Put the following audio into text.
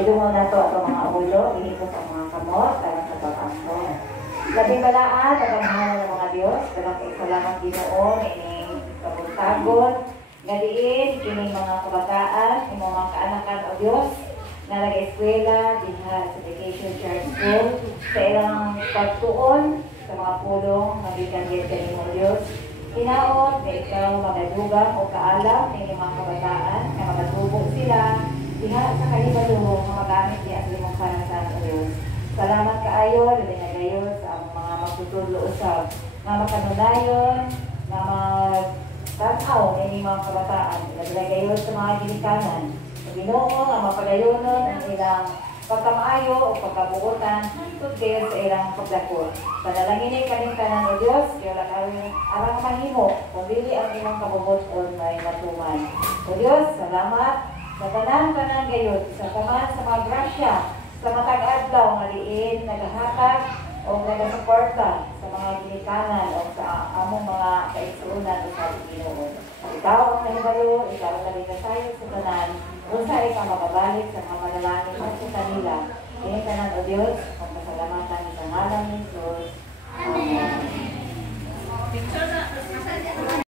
Idungo na to ang mga ulo, ihito sa mga kamot, para sa pag-ampo. Labing balaan, nagamahan ng mga Diyos, dalang kaisalamat Ginoo, ining kabuntagon, gadiin, kining mga kabataan, yung mga kaanakan o Diyos, na nag-eskwela, dinha sa Vacation Church School, sa ilang pagtuon, sa mga pulong, nabigyan din mo Diyos. Hinaot, na ikaw magadugang o kaalam ng mga kabataan, na magatubog sila, diha sa kalibalong, magamit niya sa limang kanasan o Diyos. Salamat kaayo, dali na gayon sa mga magtutudlo usab, na makanunayon, na magtanaw ng mga kabataan, dali na gayon sa mga ginikanan. Ginoo nga mapagayonon ang ilang pagkamaayo o pagkabuutan tungkol sa ilang pagdako. Panalangin kaning tanan o Diyos, kaya lang arang mahimo, pabili ang ilang kabubuton may matuman. O Diyos, salamat sa tanan gayon, sa taman sa mga grasya, sa matag adlaw nga diin nagahatag o nagasuporta sa mga ginikanan o sa among mga kaigsuunan o sa Ginoo. Ikaw ang nahibalo, ikaw ang naligasayod sa tanan, unsa ikaw mababalik sa mga panalangin at sa kanila. Kini tanan o Diyos, ang pasalamatan sa ngalan ni Jesus. Amen.